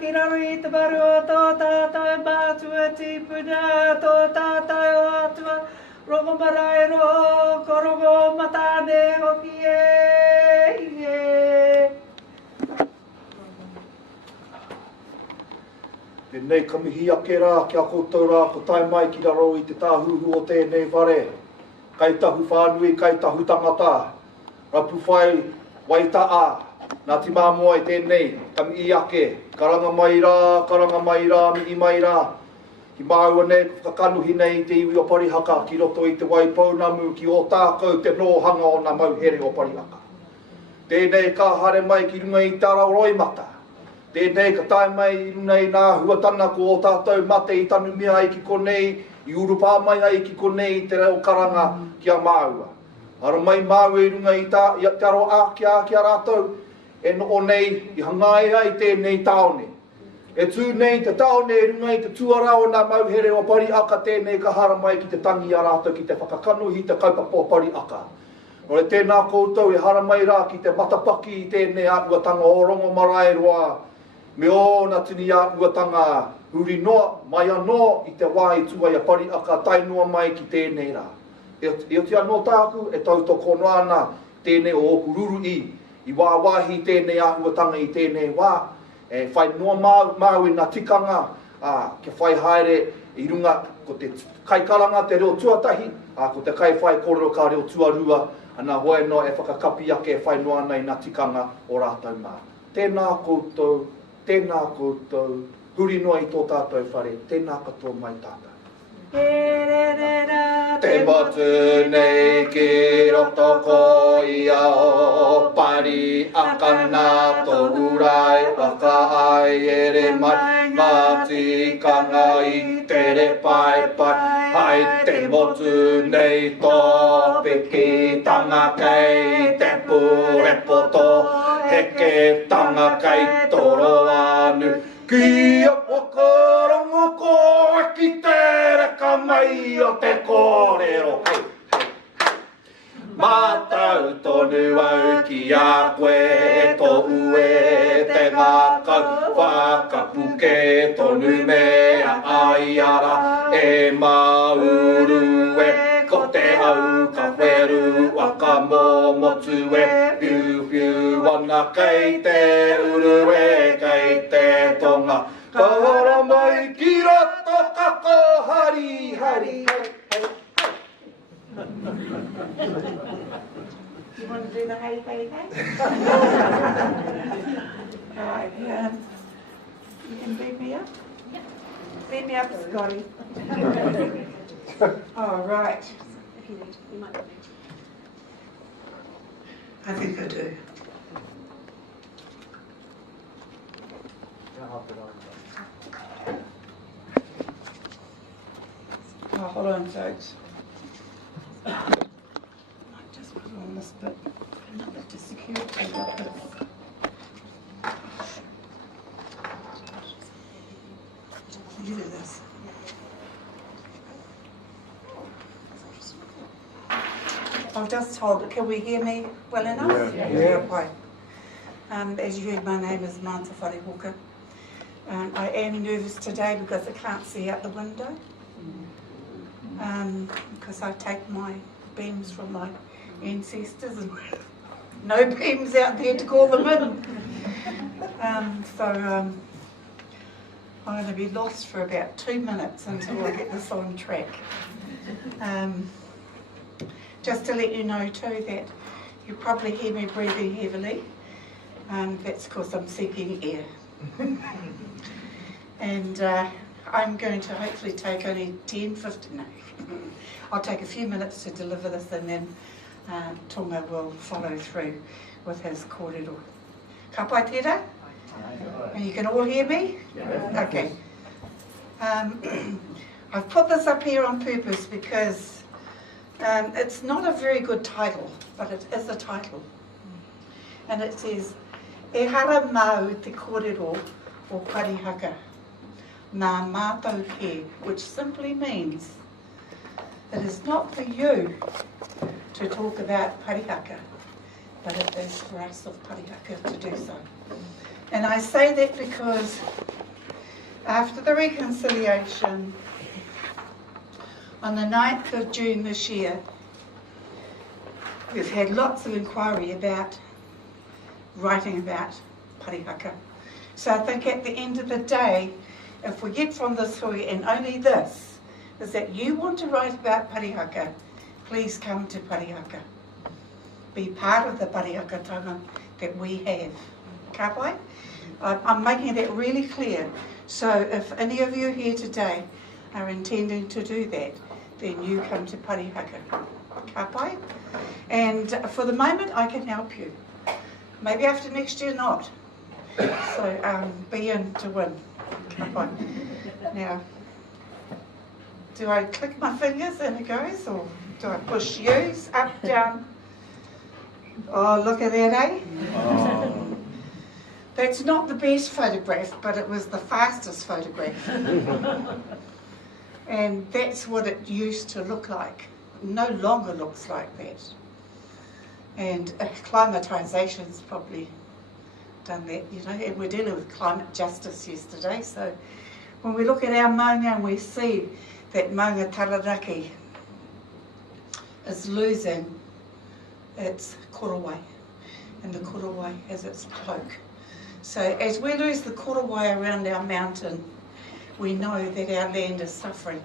Ki rari te baru o tō tātou mātua tīpuna, tō tātou atua, rongo marae ro, korongo matāne hoki Tēnei ka mihi ake rā, kia koutou rā, ko tai mai ki raro i te tāhuhu o tēnei whare. Kai tahu whānui, kai tahu tangata, rapu whai, wai taa, nā ti māmoa i tēnei, ka mihi ake, karanga mai rā, mihi mai rā. Ki māua nei, ka kanuhi nei te iwi o Parihaka, ki roto i te wai paunamu, ki Otago, te nohanga o nā mauhere o Parihaka. Tēnei ka hare mai ki runga i tā roi mata. Tēnei ka tae mai i runga i nā huatana ko o tātou mate i tanu mea i ki konei, i urupā mai ai ki konei te reo karanga ki a māua. Ara mai māua i runga i te aro āki a rātou, e no o nei i hangai ai tēnei taone. E tū nei te taone e runga i te tuara o nā mauhere o Parihaka, tēnei ka hara mai ki te tangi a rātou ki te whakakanuhi te kaupapa o Parihaka. No le tēnā koutou e hara mai rā ki te matapaki i tēnei āuatanga o rongo marae roa. Me o na tini āuatanga huri noa, mai anō i te wā i tua i a Parihaka, tainua mai ki tēnei rā. E o te anō tāku e tauto kono ana tēnei o oku ruru i wāwahi tēnei āuatanga i tēnei wā. E whai noa mau i nā tikanga, ke whai haere i runga ko te kaikaranga te reo tuatahi, ko te kai whai korero ka reo tuarua, ana hoe no e whakakapi ake e whai noa nei nā tikanga o rātou mā. Tēnā koutou, huri noa i tō tātou whare, tēnā katoa mai tātou. Te motu nei ki roto ko ia o Parihaka nā tō urai waka ai ere mai mātikanga i tere pai hai te motu nei tō piki tanga kei te purepoto heke tanga kei toro anu kia pokorongo ko ki tere ka mai o te kōrero. Mātau tonu au ki a koe tō ue te ngākau whakapuke tonu mea ai ara e mauru e ko te au ka wheru waka momotu e piu ana kei te uru e kei te tonga. Ka hara mai ki roto kako hari. You want to do the hey? Alright, you can beat me up? Yep. Beat me up, Scotty. Alright. If you need, you might need. I think I do. Oh, hold on, folks. I might just put on this bit, not the security, but this. You do this. I'll just hold it. Can we hear me well enough? Yeah. Right. As you heard, my name is Maata Wharehoka. I am nervous today because I can't see out the window. Because I take my beams from my ancestors and no beams out there to call them in. I'm going to be lost for about 2 minutes until I get this on track. Just to let you know too that you probably hear me breathing heavily. That's because I'm seeking air. And I'm going to hopefully take only 10-15, no. I'll take a few minutes to deliver this and then Tonga will follow through with his kōrero. Ka pai tērā? And you can all hear me? Yeah. Okay. I've put this up here on purpose because it's not a very good title, but it is a title. And it says, E hara mau te kōrero o Parihaka, nā mātou ke, which simply means it is not for you to talk about Parihaka, but it is for us of Parihaka to do so. And I say that because after the reconciliation, on the 9th of June this year, we've had lots of inquiry about writing about Parihaka. So I think at the end of the day, if we get from this hui, and only this, is that you want to write about Parihaka, please come to Parihaka. Be part of the Parihaka Tonga that we have. Ka pai? I'm making that really clear. So if any of you here today are intending to do that, then you come to Parihaka. Ka pai? And for the moment, I can help you. Maybe after next year, not. So be in to win. Ka pai? Now, do I click my fingers and it goes, or do I push U's up, down? Oh, look at that, eh? Oh. That's not the best photograph, but it was the fastest photograph. And that's what it used to look like. No longer looks like that. And climatisation's probably done that, you know, and we're dealing with climate justice yesterday, so when we look at our maunga and we see that maunga Taranaki is losing its korowai, and the korowai has its cloak. So as we lose the korowai around our mountain, we know that our land is suffering.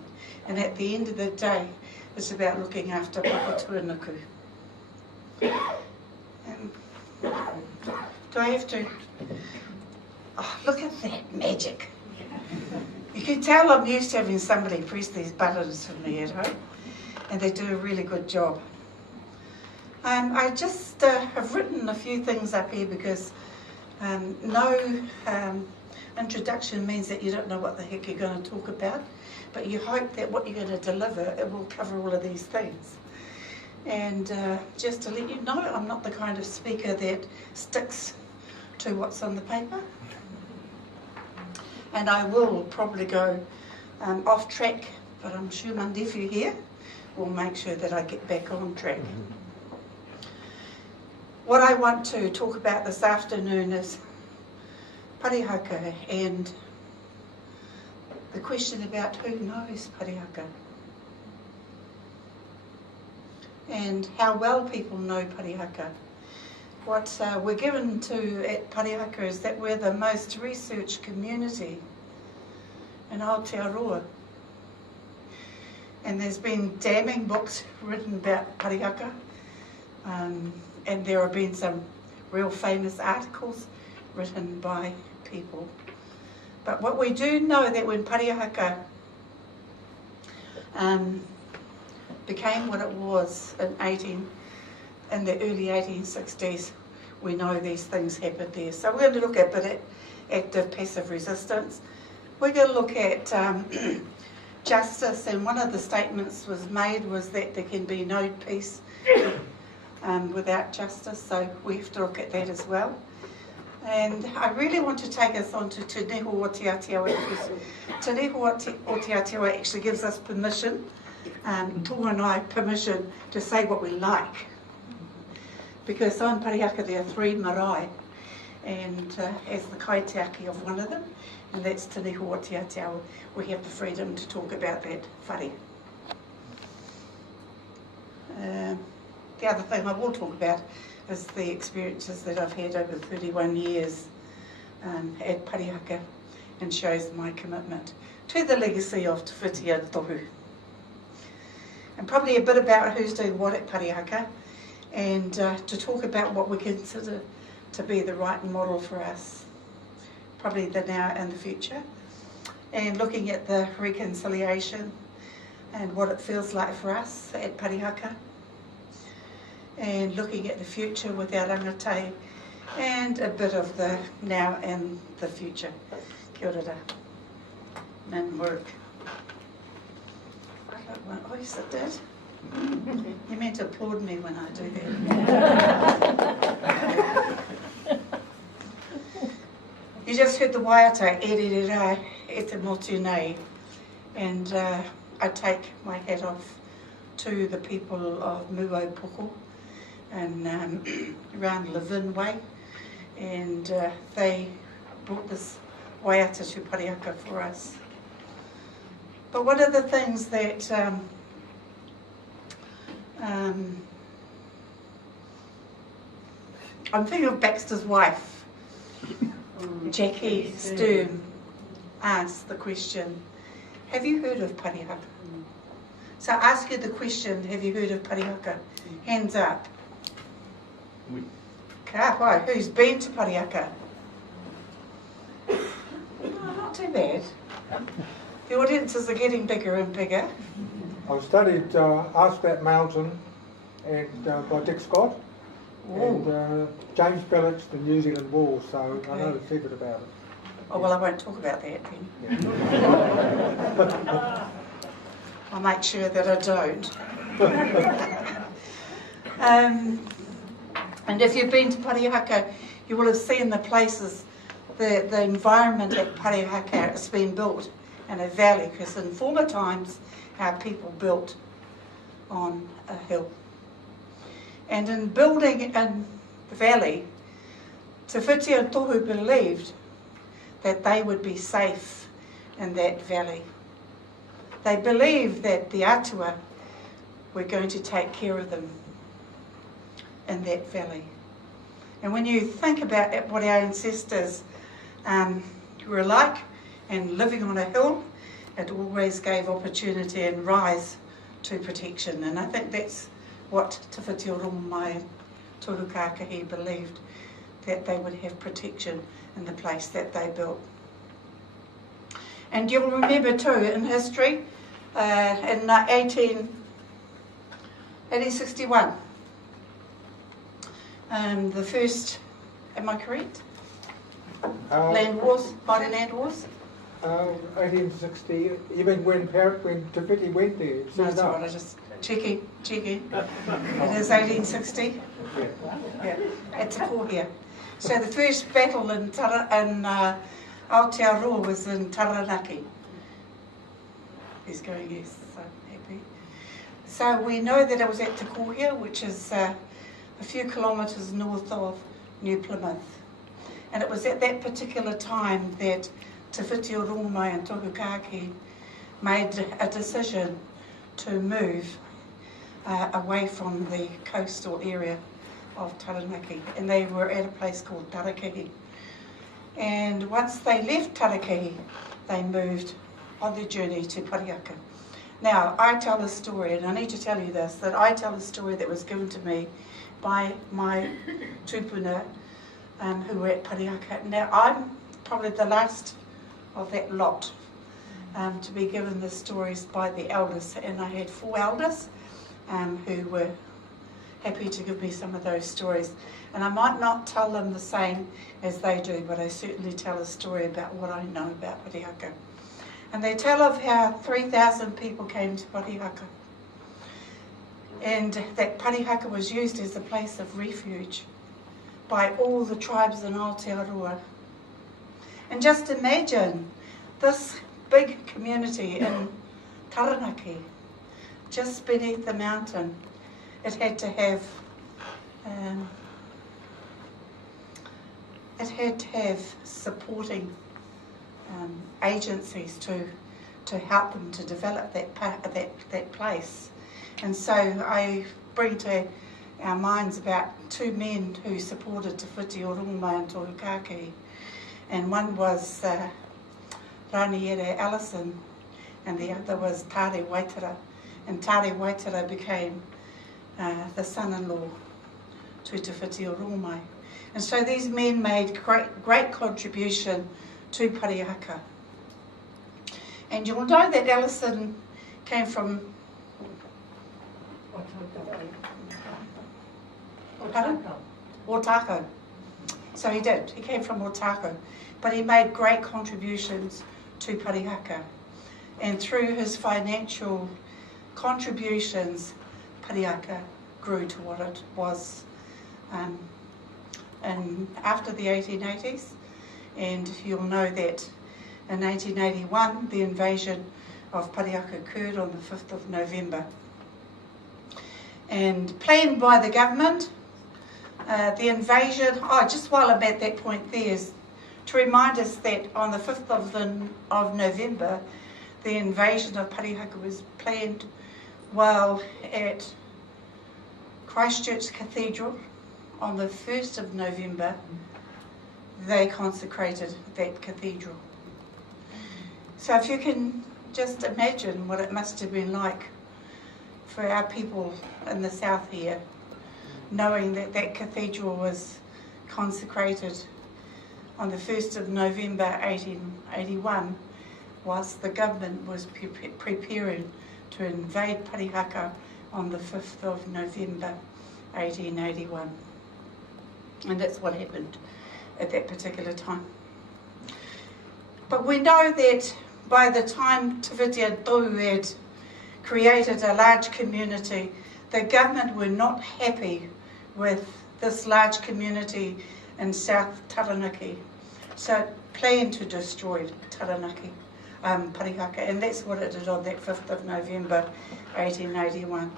And at the end of the day, it's about looking after Papatuanuku. Do I have to? Oh, look at that magic. You can tell I'm used to having somebody press these buttons for me at home, and they do a really good job. I just have written a few things up here because no introduction means that you don't know what the heck you're going to talk about, but you hope that what you're going to deliver, it will cover all of these things. And just to let you know, I'm not the kind of speaker that sticks to what's on the paper. And I will probably go off track, but I'm sure my nephew here will make sure that I get back on track. What I want to talk about this afternoon is Parihaka and the question about who knows Parihaka and how well people know Parihaka. What we're given to at Parihaka is that we're the most researched community in Aotearoa. And there's been damning books written about Parihaka, and there have been some real famous articles written by people. But what we do know that when Parihaka became what it was in the early 1860s, we know these things happened there. So we're going to look at active passive resistance. We're going to look at justice, and one of the statements was that there can be no peace without justice, so we have to look at that as well. And I really want to take us on to Te Neho o Te Atiawa, because Te Neho o Te Atiawa actually gives us permission, Tonga and I permission to say what we like. Because on Parihaka there are 3 marae, and as the kaitiaki of one of them, and that's Te Neho o Te Atiawa, we have the freedom to talk about that whare. The other thing I will talk about is the experiences that I've had over 31 years at Parihaka, and shows my commitment to the legacy of Te Whiti and Tohu. And probably a bit about who's doing what at Parihaka, and to talk about what we consider to be the right model for us, probably the now and the future, and looking at the reconciliation and what it feels like for us at Parihaka, and looking at the future with our rangatei, and a bit of the now and the future. Kia ora. And work. I don't want, oh yes it did. You meant to applaud me when I do that. You just heard the waiata, e re rā, e te motu nei, and I take my hat off to the people of Muopoko and around Levin Way, and they brought this waiata to Parihaka for us. But one of the things that I'm thinking of Baxter's wife, Jackie Sturm, asked the question, have you heard of Parihaka? So I ask you the question, have you heard of Parihaka? Hands up. Ka whai, who's been to Parihaka? Oh, not too bad. The audiences are getting bigger and bigger. I've studied Ask That Mountain and by Dick Scott and James Billick's The New Zealand Wall, so okay. I know a fair bit about it. Oh, well, I won't talk about that then. Yeah. I'll make sure that I don't. And if you've been to Parihaka, you will have seen the places, the environment at Parihaka has been built in a valley, because in former times our people built on a hill. And in building in the valley, Te Whiti and Tohu believed that they would be safe in that valley. They believed that the atua were going to take care of them in that valley. And when you think about what our ancestors were like and living on a hill, it always gave opportunity and rise to protection. And I think that's what Te Whiti o Mai Tohu Kākahi believed, that they would have protection in the place that they built. And you'll remember too, in history, in 1861, the first, am I correct? Land wars, mighty land wars? 1860, even when Te Whiti went there. No, that's right, I just checking. It is 1860? Yeah, at Te Kohia. So the first battle in Aotearoa was in Taranaki. He's going, yes, so happy. So we know that it was at Te Kohia, which is a few kilometres north of New Plymouth. And it was at that particular time that Te Whiti o Mai and Tohu Kākahi made a decision to move away from the coastal area of Taranaki, and they were at a place called Tarakihi. And once they left Tarakihi, they moved on their journey to Parihaka. Now, I tell a story, and I need to tell you this, that I tell a story that was given to me by my tupuna who were at Parihaka. Now, I'm probably the last of that lot to be given the stories by the elders, and I had 4 elders who were happy to give me some of those stories. And I might not tell them the same as they do, but I certainly tell a story about what I know about Parihaka. And they tell of how 3,000 people came to Parihaka, and that Parihaka was used as a place of refuge by all the tribes in Aotearoa. And just imagine this big community in Taranaki, just beneath the mountain. It had to have supporting agencies to help them to develop that place. And so I bring to our minds about 2 men who supported Te Whiti o Mai and Tohu Kākahi. And one was Raniere Allison, and the other was Tare Waitara. And Tare Waitara became the son-in-law to Te Whiti o Mai. And so these men made great contribution to Parihaka. And you'll know that Allison came from Otago. So he did. He came from Otago. But he made great contributions to Parihaka. And through his financial contributions, Parihaka grew to what it was and after the 1880s. And you'll know that in 1881, the invasion of Parihaka occurred on the 5th of November. And planned by the government, the invasion, just while I'm at that point there, is to remind us that on the 5th of November, the invasion of Parihaka was planned while at Christchurch Cathedral. On the 1st of November, they consecrated that cathedral. So if you can just imagine what it must have been like for our people in the south here, knowing that that cathedral was consecrated on the 1st of November 1881, whilst the government was preparing to invade Parihaka on the 5th of November 1881. And that's what happened at that particular time. But we know that by the time Tiviti and Tohu had created a large community, the government were not happy with this large community in South Taranaki. So it planned to destroy Parihaka, and that's what it did on that 5th of November 1881.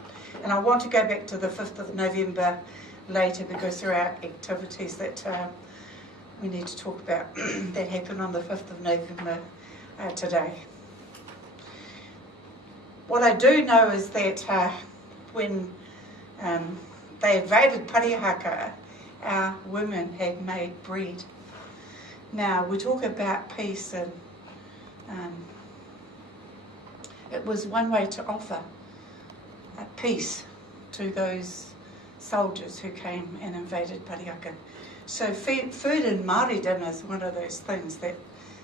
And I want to go back to the 5th of November later because there are activities that we need to talk about that happened on the 5th of November today. What I do know is that when they invaded Parihaka, our women had made bread. Now, we talk about peace, and it was one way to offer peace to those soldiers who came and invaded Parihaka. So food in Māori dinner is one of those things that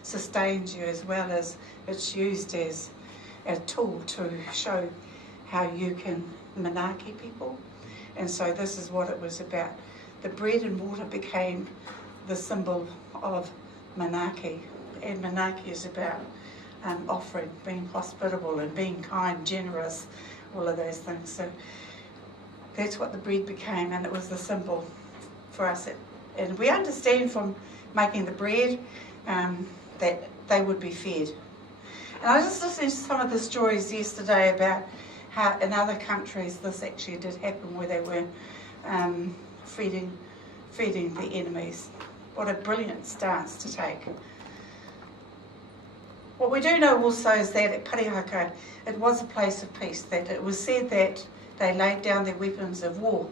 sustains you, as well as it's used as a tool to show how you can manaaki people. And so this is what it was about. The bread and water became the symbol of manaaki, and manaaki is about offering, being hospitable and being kind, generous, all of those things. So that's what the bread became, and it was the symbol for us. And we understand from making the bread that they would be fed. And I was just listening to some of the stories yesterday about how in other countries this actually did happen, where they were feeding the enemies. What a brilliant stance to take. What we do know also is that at Parihaka it was a place of peace, that it was said that they laid down their weapons of war,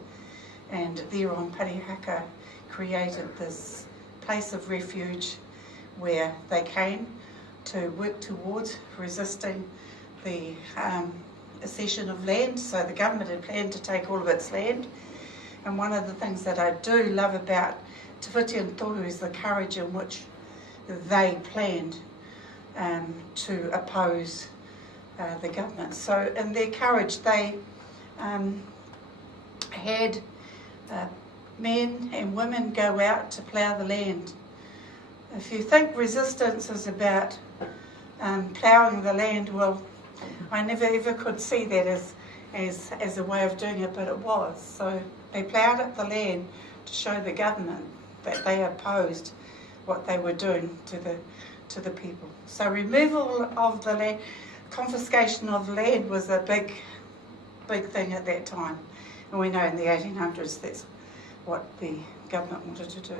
and there on Parihaka created this place of refuge where they came to work towards resisting the accession of land. So the government had planned to take all of its land. And one of the things that I do love about Tiviti and Tohu is the courage in which they planned to oppose the government. So in their courage, they had men and women go out to plough the land. If you think resistance is about ploughing the land, well, I never ever could see that as a way of doing it, but it was. So they ploughed up the land to show the government that they opposed what they were doing to the people. So removal of the land, confiscation of land was a big thing at that time. And we know in the 1800s that's what the government wanted to do.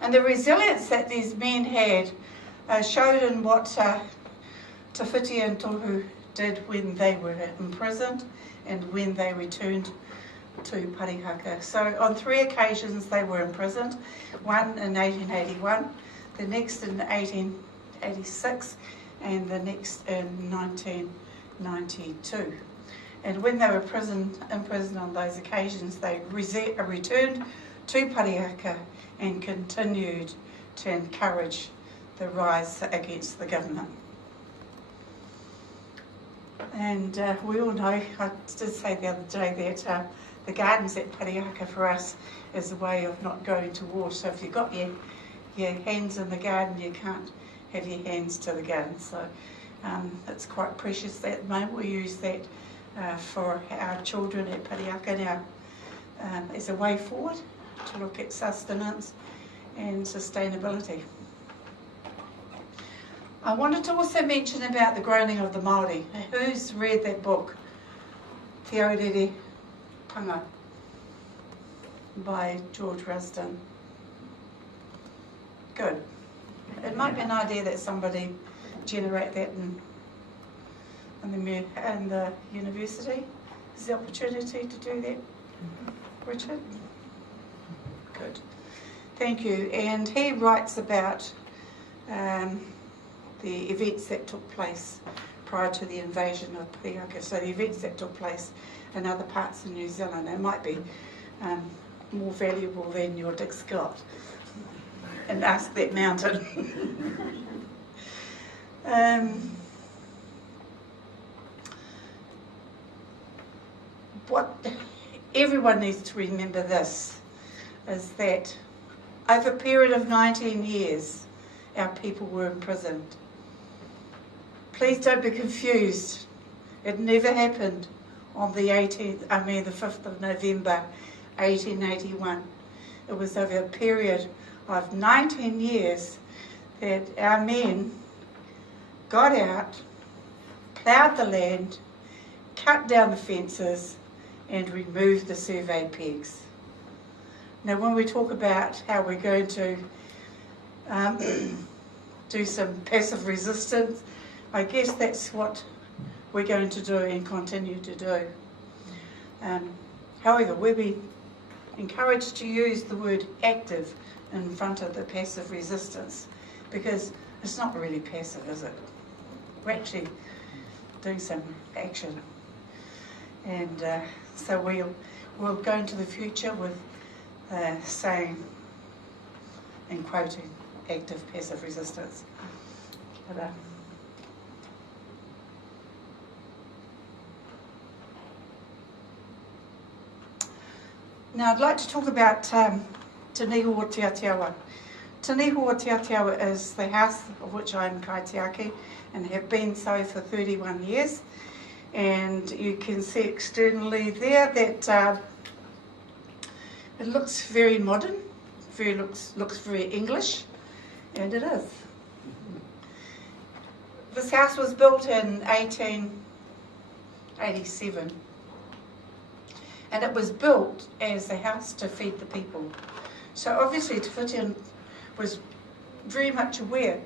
And the resilience that these men had showed in what Tiviti and Tohu did when they were imprisoned and when they returned to Parihaka. So on 3 occasions they were imprisoned, one in 1881, the next in 1886, and the next in 1992. And when they were in prison on those occasions, they returned to Parihaka and continued to encourage the rise against the government. And we all know, I did say the other day that the gardens at Parihaka for us is a way of not going to war. So if you've got your hands in the garden, you can't have your hands to the garden. So it's quite precious at the moment. We use that for our children at Parihaka now as a way forward to look at sustenance and sustainability. I wanted to also mention about the groaning of the Māori. Who's read that book? Te Aurere Panga by George Rusden. Good. It might be an idea that somebody generate that in the university. Is the opportunity to do that, Richard? Good. Thank you. And he writes about the events that took place prior to the invasion of Parihaka. So the events that took place in other parts of New Zealand. It might be more valuable than your Dick Scott. And Ask That Mountain. What everyone needs to remember this is that over a period of 19 years, our people were imprisoned. Please don't be confused. It never happened on the 5th of November, 1881. It was over a period of 19 years that our men got out, ploughed the land, cut down the fences, and removed the survey pegs. Now, when we talk about how we're going to do some passive resistance, I guess that's what we're going to do and continue to do. However, we'll be encouraged to use the word active in front of the passive resistance, because it's not really passive, is it? We're actually doing some action. And so we'll go into the future with saying and quoting active passive resistance. But, now I'd like to talk about Te Niho o Te Atiawa. Te Niho o Te Atiawa is the house of which I'm kaitiaki and have been so for 31 years. And you can see externally there that it looks very modern, looks very English, and it is. This house was built in 1887, and it was built as a house to feed the people. So obviously Te Whitian was very much aware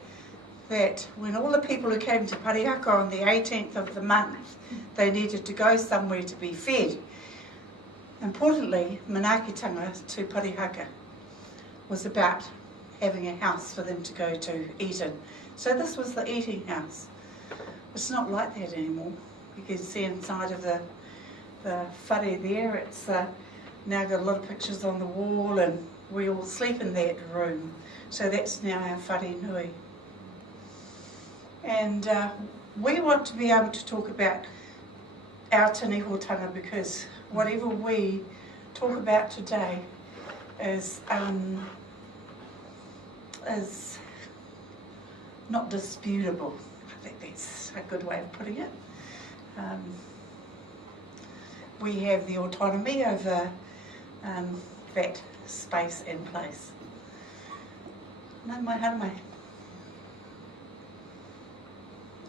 that when all the people who came to Parihaka on the 18th of the month, they needed to go somewhere to be fed. Importantly, manaakitanga to Parihaka was about having a house for them to go to eat in. So this was the eating house. It's not like that anymore. You can see inside of the whare there, it's now got a lot of pictures on the wall, and we all sleep in that room. So that's now our whare nui. And we want to be able to talk about our tanihotanga, because whatever we talk about today is not disputable. I think that's a good way of putting it. We have the autonomy over that space and place. Nā mai hara mai.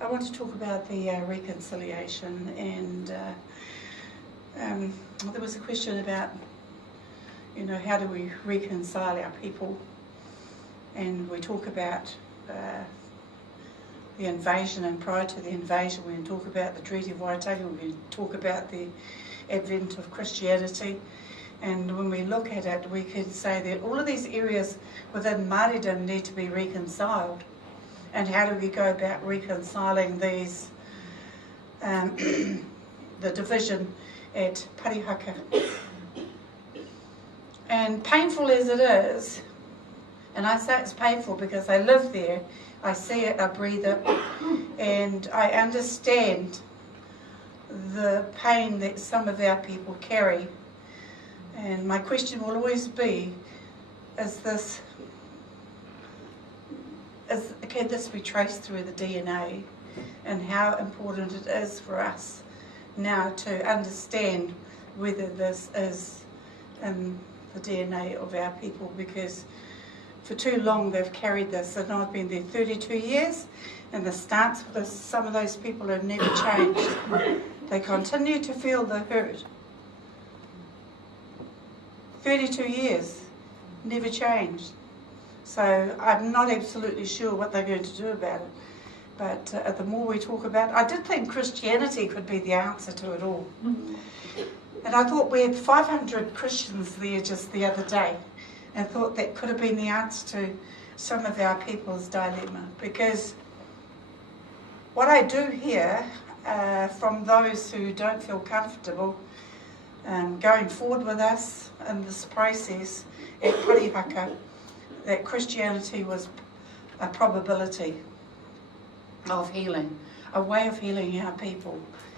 I want to talk about the reconciliation, and there was a question about, how do we reconcile our people? And we talk about the invasion, and prior to the invasion we talk about the Treaty of Wharehoka, we talk about the advent of Christianity, and when we look at it we can say that all of these areas within Māoridom need to be reconciled. And how do we go about reconciling these, the division at Parihaka? And painful as it is, and I say it's painful because I live there, I see it, I breathe it, and I understand the pain that some of our people carry. And my question will always be, can this be traced through the DNA, and how important it is for us now to understand whether this is in the DNA of our people, because for too long they've carried this, and I've been there 32 years, and the stance for some of those people have never changed. They continue to feel the hurt. 32 years, never changed. So I'm not absolutely sure what they're going to do about it. But the more we talk about it, I did think Christianity could be the answer to it all. And I thought we had 500 Christians there just the other day, and thought that could have been the answer to some of our people's dilemma. Because what I do hear from those who don't feel comfortable going forward with us in this process at Parihaka, that Christianity was a probability of healing, a way of healing our people.